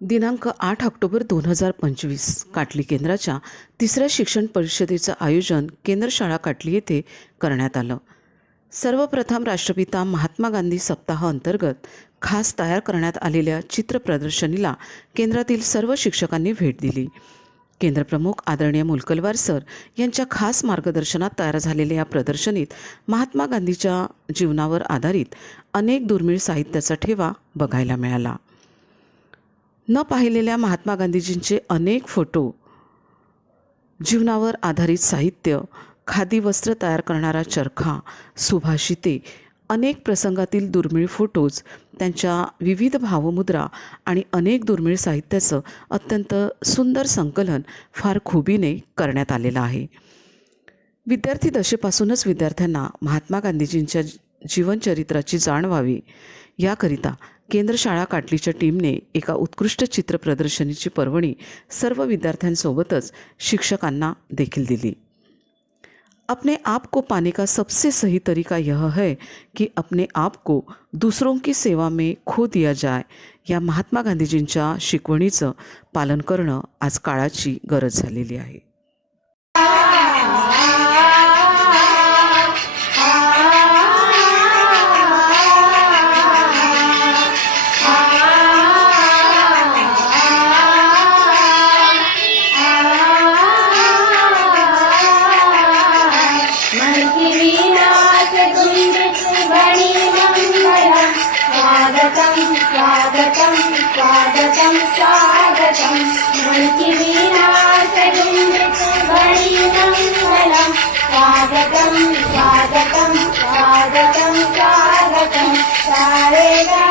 दिनांक आठ ऑक्टोबर दोन हजार पंचवीस काटली केंद्राच्या तिसऱ्या शिक्षण परिषदेचं आयोजन केंद्र शाळा काटली येथे करण्यात आलं. सर्वप्रथम राष्ट्रपिता महात्मा गांधी सप्ताह अंतर्गत खास तयार करण्यात आलेल्या चित्र प्रदर्शनीला केंद्रातील सर्व शिक्षकांनी भेट दिली. केंद्रप्रमुख आदरणीय मुलकलवार सर यांच्या खास मार्गदर्शनात तयार झालेल्या या प्रदर्शनीत महात्मा गांधीच्या जीवनावर आधारित अनेक दुर्मिळ साहित्याचा ठेवा बघायला मिळाला. न पाहिलेल्या महात्मा गांधीजींचे अनेक फोटो. जीवनावर आधारित साहित्य खादी वस्त्र तयार करणारा चरखा सुभाषिते अनेक प्रसंगातील दुर्मिळ फोटोज त्यांच्या विविध भावमुद्रा आणि अनेक दुर्मिळ साहित्याचं अत्यंत सुंदर संकलन फार खुबीने करण्यात आलेलं आहे. विद्यार्थी दशेपासूनच विद्यार्थ्यांना महात्मा गांधीजींच्या जीवनचरित्राची जाण व्हावी याकरिता केंद्र शाळा काटलीच्या टीमने एका उत्कृष्ट चित्र प्रदर्शनीची पर्वणी सर्व विद्यार्थ्यांसोबतच शिक्षकांना देखील दिली. अपने आप को पाने का सबसे सही तरीका यह है कि अपने आप को दूसरों की सेवा में खो दिया जाए या महात्मा गांधीजींच्या शिकवणीचं पालन करणं आज काळाची गरज झालेली आहे. स्वागतं स्वागतं स्वागतं स्वागतं सारेगा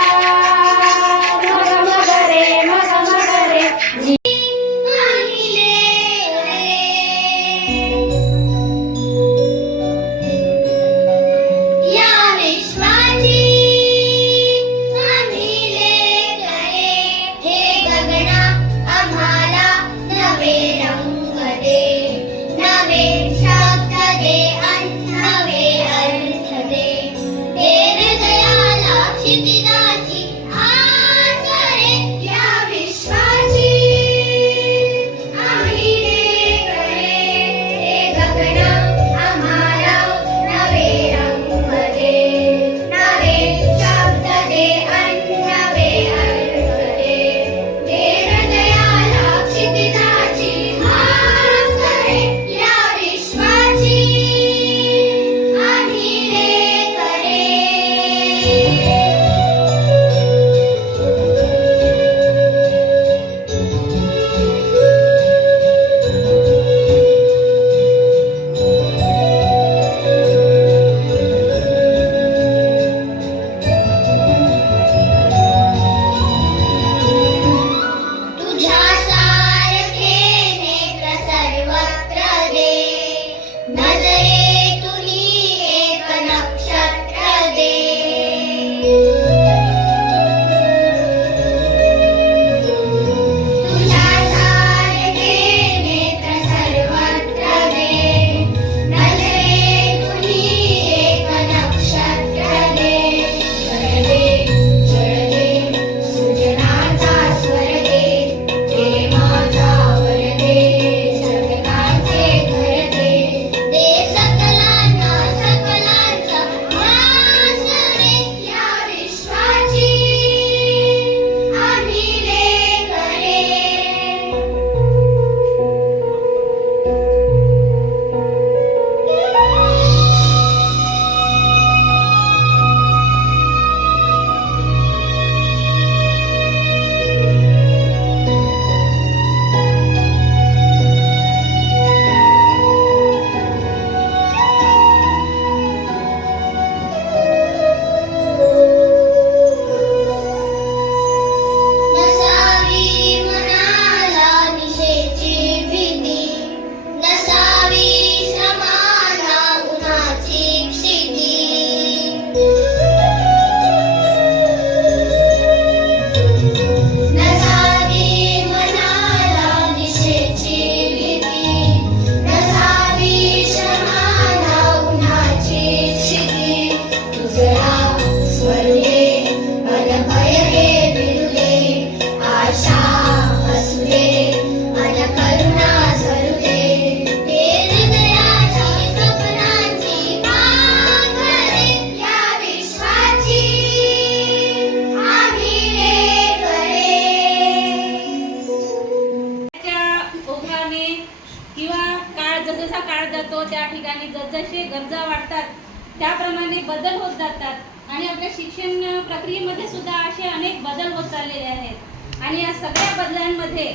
जातात शिक्षण प्रक्रियेमध्ये सुद्धा असे अनेक बदल होत चाललेले आहेत. आणि या सगळ्या बदलांमध्ये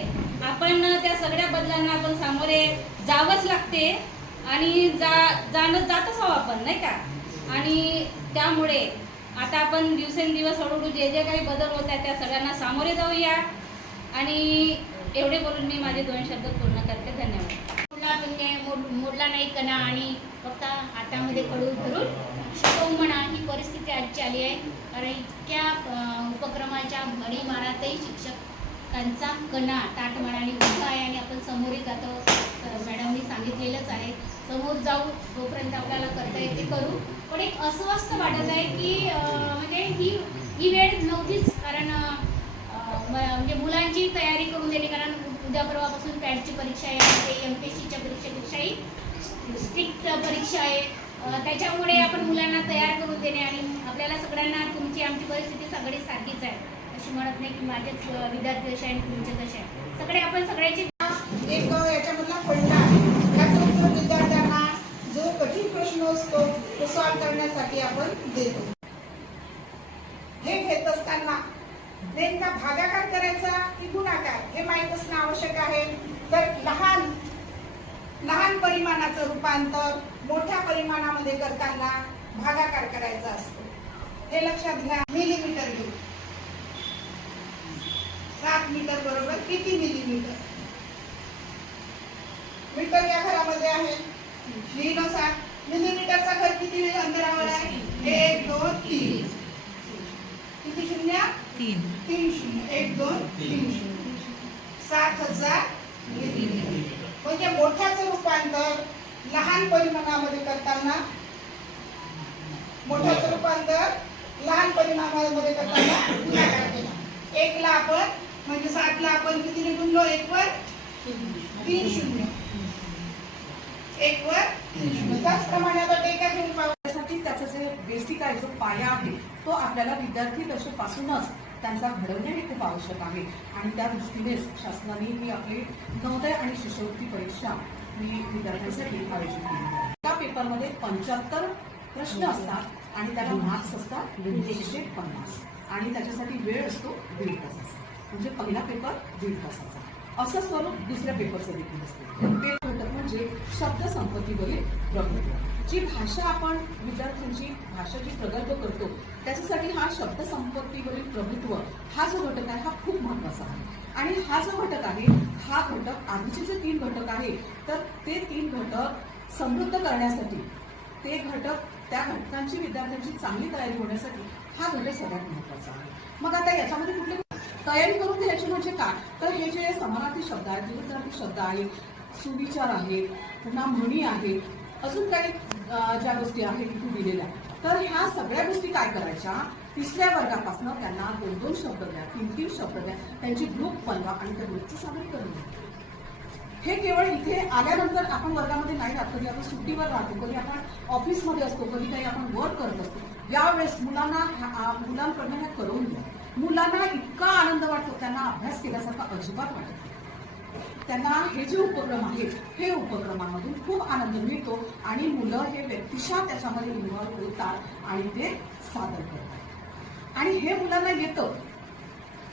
आपण त्या सगळ्या बदलांना आपण सामोरे जावंच लागते आणि जा जाणं जातच हवं आपण नाही का? आणि त्यामुळे आता आपण दिवसेंदिवस हळूहळू जे जे काही बदल होत आहेत त्या सगळ्यांना सामोरे जाऊया. आणि एवढे बोलून मी माझे दोन शब्द पूर्ण करते. धन्यवाद. मोडला म्हणजे मोड मोडला नाही कणा आणि फक्त हातामध्ये खडू धरून शिकवू म्हणा ही परिस्थिती आजची आली आहे. कारण इतक्या उपक्रमाच्या भडी मारातही शिक्षकांचा कणा ताटमानाने उभा आहे आणि आपण समोरही जातो. मॅडमनी सांगितलेलंच आहे. समोर जाऊ जोपर्यंत आपल्याला करता येते करू. पण एक अस्वस्थ वाटत आहे की म्हणजे ही ही वेळ नव्हतीच. कारण म- म्हणजे मुलांची तयारी करून देणे कारण उद्या परवापासून पॅटची परीक्षा आहे ते एम पी एस सीच्या परीक्षेपेक्षाही स्ट्रिक्ट परीक्षा आहे. त्याच्यामुळे आपण मुलांना तयार करून देणे आणि आपल्याला सगळ्यांना तुमची आमची परिस्थिती सगळी सारखीच आहे. अशी म्हणत नाही की माझेच विद्यार्थी कसे आहे आणि तुमचे कसे आहे सगळे आपण सगळ्याची एक याच्यामधला फंडा आहे. त्याचा विद्यार्थ्यांना जो कठीण प्रश्न असतो तो सॉल्व्ह करण्यासाठी आपण देतो. हे घेत असताना नेमका भागाकार करायचा की गुणाकार हे माहीत असणं आवश्यक आहे. तर लहान लहान परिमाणाचं रूपांतर मोठ्या परिमाणामध्ये करताना भागाकार करायचा असतो. हे लक्षात घ्या. मिलीमीटर घेऊ सात मीटर बरोबर किती मिलीमीटर मीटर या घरामध्ये आहे. लिहिलं सात. मिलीमीटरचा घर किती अंतरावर आहे? एक दोन तीन. किती शून्य? तीन. तीन शून्य. एक दोन तीन शून्य. सात हजार मिलीमीटर म्हणजे मोठ्याचं रूपांतर लहान परिमाणामध्ये करताना मोठ्याचं रूपांतर लहान परिमाणामध्ये करताना गुणाकार केला. एकला आपण म्हणजे सातला आपण किती गुणलो एक वर तीन शून्य. एक वर तीन शून्य. त्याचप्रमाणे आता टेका घेऊन पाहू. त्यासाठी त्याचा जे बेसिक आहे जो पाया आहे तो आपल्याला विद्यार्थी दशेपासूनच त्यांचा घडवणे हे खूप आवश्यक आहे. आणि त्या दृष्टीने शासनाने ही आपली नवोदय आणि शिष्यवृत्ती परीक्षा ही विद्यार्थ्यांसाठी आयोजित केली त्या पेपरमध्ये पंच्याहत्तर प्रश्न असतात आणि त्याला मार्क्स असतात एकशे पन्नास. आणि त्याच्यासाठी वेळ असतो दीड तासाचा. म्हणजे पहिला पेपर दीड तासाचा. असं स्वरूप दुसऱ्या पेपरचं देखील असते. ते घटक म्हणजे शब्द संपत्तीवरील प्रभुत्व. जी भाषा आपण विद्यार्थ्यांची भाषा जी प्रगल्भ करतो त्याच्यासाठी हा शब्द संपत्तीवरील प्रभुत्व हा जो घटक आहे हा खूप महत्त्वाचा आहे. आणि हा जो घटक आहे हा घटक आधीचे जे तीन घटक आहे तर ते तीन घटक समृद्ध करण्यासाठी ते घटक त्या घटकांची विद्यार्थ्यांची चांगली तयारी होण्यासाठी हा घटक सगळ्यात महत्त्वाचा आहे. मग आता याच्यामध्ये कुठले तयारी करून घ्यायची म्हणजे काय? तर हे जे समानार्थी शब्द आहेत विरुद्धार्थी शब्द आहेत सुविचार आहेत पुन्हा म्हणी आहेत अजून काही ज्या गोष्टी आहेत तिथे दिलेल्या. तर ह्या सगळ्या गोष्टी काय करायच्या? तिसऱ्या वर्गापासून त्यांना दोन दोन शब्द द्या तीन तीन शब्द द्या. त्यांची ग्रुप बनवा आणि त्या ग्रुपचं सादरीकरण द्या. हे केवळ इथे आल्यानंतर आपण वर्गामध्ये नाही राहतो कधी आपण सुट्टीवर राहतो कधी आपण ऑफिसमध्ये असतो कधी काही आपण वर्क करत असतो. यावेळेस मुलांना मुलांकडनं ह्या करून द्या. मुलांना इतका आनंद वाटतो त्यांना अभ्यास केल्यासारखा अजिबात वाटत नाही. त्यांना हे जे उपक्रम आहेत हे उपक्रमामधून खूप आनंद मिळतो आणि मुलं हे व्यक्तिशः त्याच्यामध्ये इन्व्हॉल्व्ह होतात आणि ते सादर करतात. आणि हे मुलांना येतं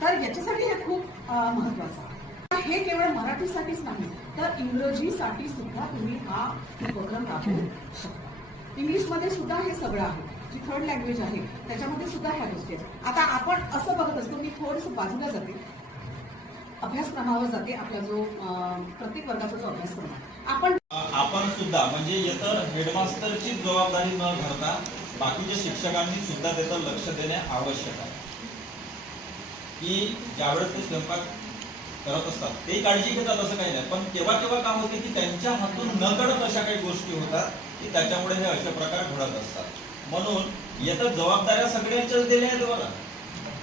तर याच्यासाठी हे खूप महत्वाचं आहे. हे केवळ मराठीसाठीच नाही तर इंग्रजीसाठी सुद्धा तुम्ही हा उपक्रम राबवू शकता. इंग्लिशमध्ये सुद्धा हे सगळं आहे जी थर्ड लँग्वेज आहे त्याच्यामध्ये सुद्धा ह्या गोष्टी आहेत. आता आपण असं बघत असतो मी थोडंसं बाजूला जाते. अभ्यासक्रमावर जाते आपला जो प्रत्येक वर्गाचा जो अभ्यासक्रम आहे. आपण आपण सुद्धा म्हणजे इतर हेडमास्टरची जबाबदारी न धरता बाकीच्या शिक्षकांनी सुद्धा त्याचं लक्ष देणे आवश्यक आहे. की ज्यावेळेस ते स्वयंपाक करत असतात ते काळजी घेतात असं काही नाही पण केव्हा केव्हा काम होते की त्यांच्या हातून न कळत अशा काही गोष्टी होतात की त्याच्यामुळे हे अशा प्रकार घडत असतात. म्हणून येतं जबाबदाऱ्या सगळ्यांच्याच दिल्या आहेत बघा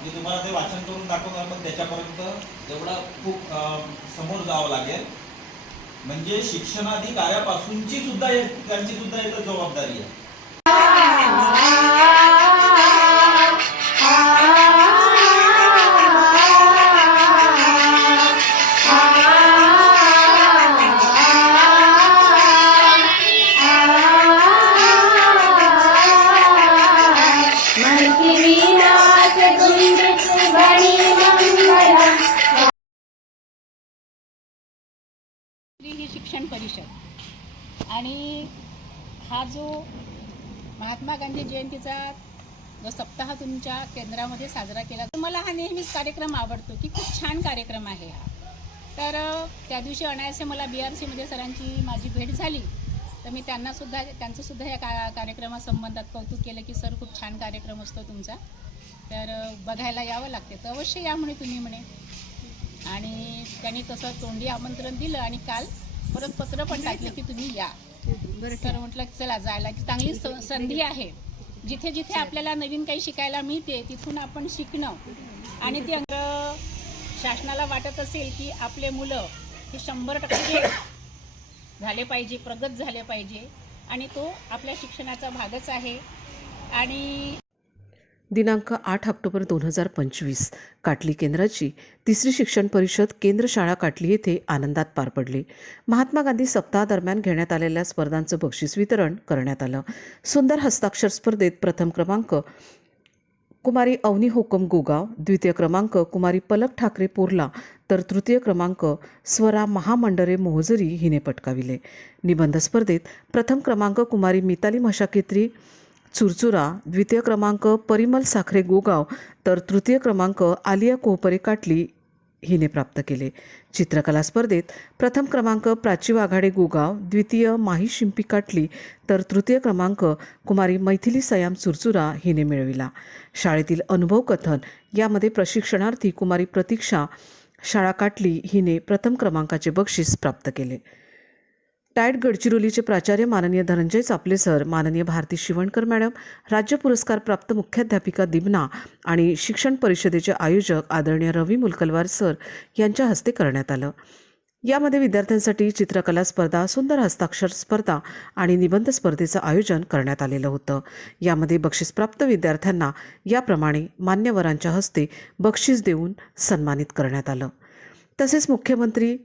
मी तुम्हाला ते वाचन करून दाखवणार पण त्याच्यापर्यंत जेवढा खूप समोर जावं लागेल. म्हणजे शिक्षणाधिकाऱ्यापासूनची सुद्धा एक- त्यांची सुद्धा एक जबाबदारी आहे. आणि हा जो महात्मा गांधी जयंतीचा जो सप्ताह तुमच्या केंद्रामध्ये साजरा केला तर मला हा नेहमीच कार्यक्रम आवडतो की खूप छान कार्यक्रम आहे हा. तर त्या दिवशी अनायसे मला बी आर सीमध्ये सरांची माझी भेट झाली. तर मी त्यांनासुद्धा त्यांचंसुद्धा या का कार्यक्रमासंबंधात कौतुक केलं की सर खूप छान कार्यक्रम असतो तुमचा. तर बघायला यावं लागते. तर अवश्य या म्हणे तुम्ही म्हणे. आणि त्यांनी तसं तोंडी आमंत्रण दिलं आणि काल परत पत्र पण टाकलं की तुम्ही या. तर म्हटलं चला जायला. की चांगली स- संधी आहे. जिथे जिथे आपल्याला नवीन काही शिकायला मिळते तिथून आपण शिकणं. आणि ते अंग शासनाला वाटत असेल की आपले मुलं हे शंभर टक्के झाले पाहिजे प्रगत झाले पाहिजे. आणि तो आपल्या शिक्षणाचा भागच आहे. आणि दिनांक आठ ऑक्टोबर दोन हजार पंचवीस. काटली केंद्राची तिसरी शिक्षण परिषद केंद्र शाळा काटली येथे आनंदात पार पडली. महात्मा गांधी सप्ताहादरम्यान घेण्यात आलेल्या स्पर्धांचं बक्षीस वितरण करण्यात आलं. सुंदर हस्ताक्षर स्पर्धेत प्रथम क्रमांक कुमारी अवनी होकम गोगाव द्वितीय क्रमांक कुमारी पलक ठाकरे पोर्ला तर तृतीय क्रमांक स्वरा महामंडरे मोहजरी हिने पटकाविले. निबंध स्पर्धेत प्रथम क्रमांक कुमारी मिताली मशाकेत्री चुरचुरा द्वितीय क्रमांक परिमल साखरे गोगाव तर तृतीय क्रमांक आलिया कोहपरे काटली हिने प्राप्त केले. चित्रकला स्पर्धेत प्रथम क्रमांक प्राची वाघाडे गोगाव द्वितीय माही शिंपी काटली तर तृतीय क्रमांक कुमारी मैथिली सयाम चुरचुरा हिने मिळविला. शाळेतील अनुभव कथन यामध्ये प्रशिक्षणार्थी कुमारी प्रतीक्षा शाळा काटली हिने प्रथम क्रमांकाचे बक्षीस प्राप्त केले. टायट गडचिरोलीचे प्राचार्य माननीय धनंजय चापले सर माननीय भारती शिवणकर मॅडम राज्य पुरस्कार प्राप्त मुख्याध्यापिका दिबना आणि शिक्षण परिषदेचे आयोजक आदरणीय रवी मुलकलवार सर यांच्या हस्ते करण्यात आलं. यामध्ये विद्यार्थ्यांसाठी चित्रकला स्पर्धा सुंदर हस्ताक्षर स्पर्धा आणि निबंध स्पर्धेचं आयोजन करण्यात आलेलं होतं. यामध्ये बक्षीसप्राप्त विद्यार्थ्यांना याप्रमाणे मान्यवरांच्या हस्ते बक्षीस देऊन सन्मानित करण्यात आलं. तसेच मुख्यमंत्री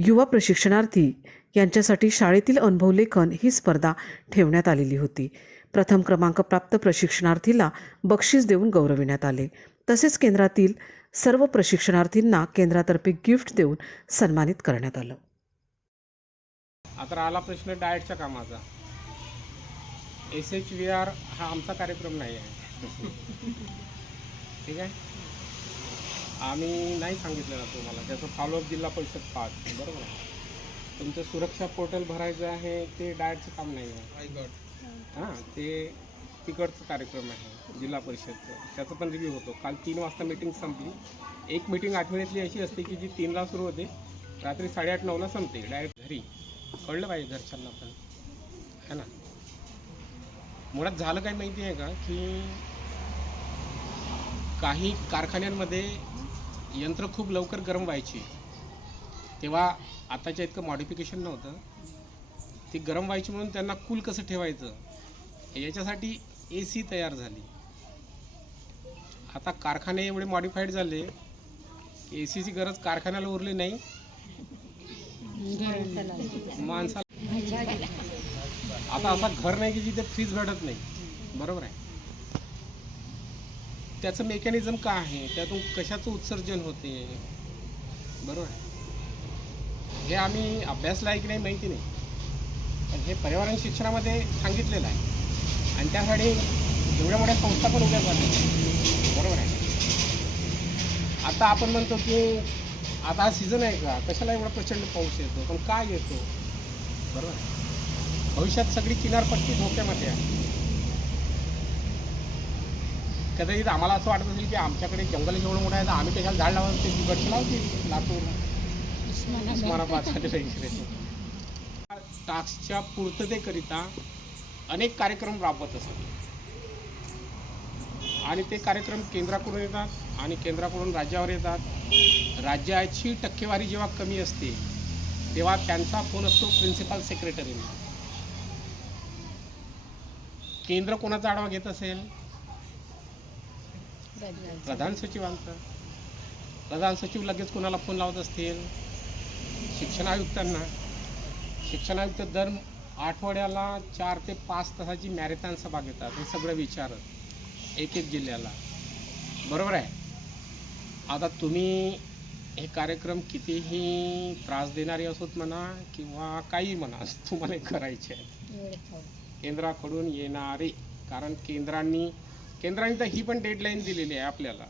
युवा प्रशिक्षणार्थी यांच्यासाठी शाळेतील अनुभव लेखन ही स्पर्धा ठेवण्यात आलेली होती. प्रथम क्रमांक प्राप्त प्रशिक्षणार्थीला बक्षीस देऊन गौरविण्यात आले. तसेच केंद्रातील सर्व प्रशिक्षणार्थींना केंद्रातर्फे गिफ्ट देऊन सन्मानित करण्यात आलं. आता आला प्रश्न डाएटच्या कामाचा. एस एच व्ही आर हा आमचा कार्यक्रम नाही आहे. ठीक आहे? आम्ही नाही सांगितलं ना तुम्हाला. त्याचं फॉलोअप जिल्हा परिषद पाच बरोबर आहे? तुमचं सुरक्षा पोर्टल भरायचं आहे ते डाएटचं काम नाही आहे. हां ते तिकडचं कार्यक्रम आहे जिल्हा परिषदचं. त्याचं पण रिव्ह्यू होतो. काल तीन वाजता मीटिंग संपली. एक मीटिंग आठवड्यातली अशी असते की जी तीनला सुरू होते. रात्री साडेआठ नऊला संपते. डायरेक्ट घरी. कळलं पाहिजे घरच्यांना पण. है ना? मुळात झालं काय माहिती आहे का? की काही कारखान्यांमध्ये यंत्र खूप लवकर गरम व्हायची. तेव्हा आताच्या इतकं मॉडिफिकेशन नव्हतं. ती गरम व्हायची म्हणून त्यांना कूल कसं ठेवायचं? याच्यासाठी ए सी तयार झाली. आता कारखाने एवढे मॉडिफाईड झाले. ए सीची गरज कारखान्याला उरली नाही. माणसाला आता असा घर नाही की जिथे फ्रीज भेटत नाही. बरोबर आहे. त्याचं मेकॅनिझम का आहे? त्यातून कशाचं उत्सर्जन होते? बरोबर आहे. हे आम्ही अभ्यासला आहे की नाही माहिती नाही. पण हे पर्यावरण शिक्षणामध्ये सांगितलेलं आहे. आणि त्यासाठी एवढ्या मोठ्या संस्था पण उभ्या झाल्या बरोबर आहे. आता आपण म्हणतो की आता हा सीझन आहे का? कशाला एवढा प्रचंड पाऊस येतो? पण काय येतो? बरोबर आहे. भविष्यात सगळी किनारपट्टी धोक्यामध्ये आहे. कदाचित आम्हाला असं वाटत असेल की आमच्याकडे जंगल जेवढं मोठं आहे तर आम्ही कशाला झाड लावून ते गच्छ लावतील लातूर टास्कच्या पूर्ततेकरिता अनेक कार्यक्रम राबवत असतात. आणि ते कार्यक्रम केंद्राकडून येतात आणि केंद्राकडून राज्यावर येतात. राज्याची टक्केवारी जेव्हा कमी असते तेव्हा त्यांचा फोन असतो प्रिन्सिपल सेक्रेटरीला केंद्र कोणाचा आढावा घेत असेल? प्रधान सचिवांचा. प्रधान सचिव लगेच कोणाला फोन लावत असतील? शिक्षण आयुक्तांना. शिक्षण आयुक्त दर आठवड्याला चार ते पाच तासाची मॅरेथॉन सभा घेतात. हे सगळं विचारत. एक एक जिल्ह्याला. बरोबर आहे? आता तुम्ही हे कार्यक्रम कितीही त्रास देणारे असोत म्हणा किंवा काही म्हणा तुम्हाला करायचे आहेत. केंद्राकडून येणारे कारण केंद्रांनी केंद्रांनी तर ही पण डेडलाईन दिलेली आहे आपल्याला.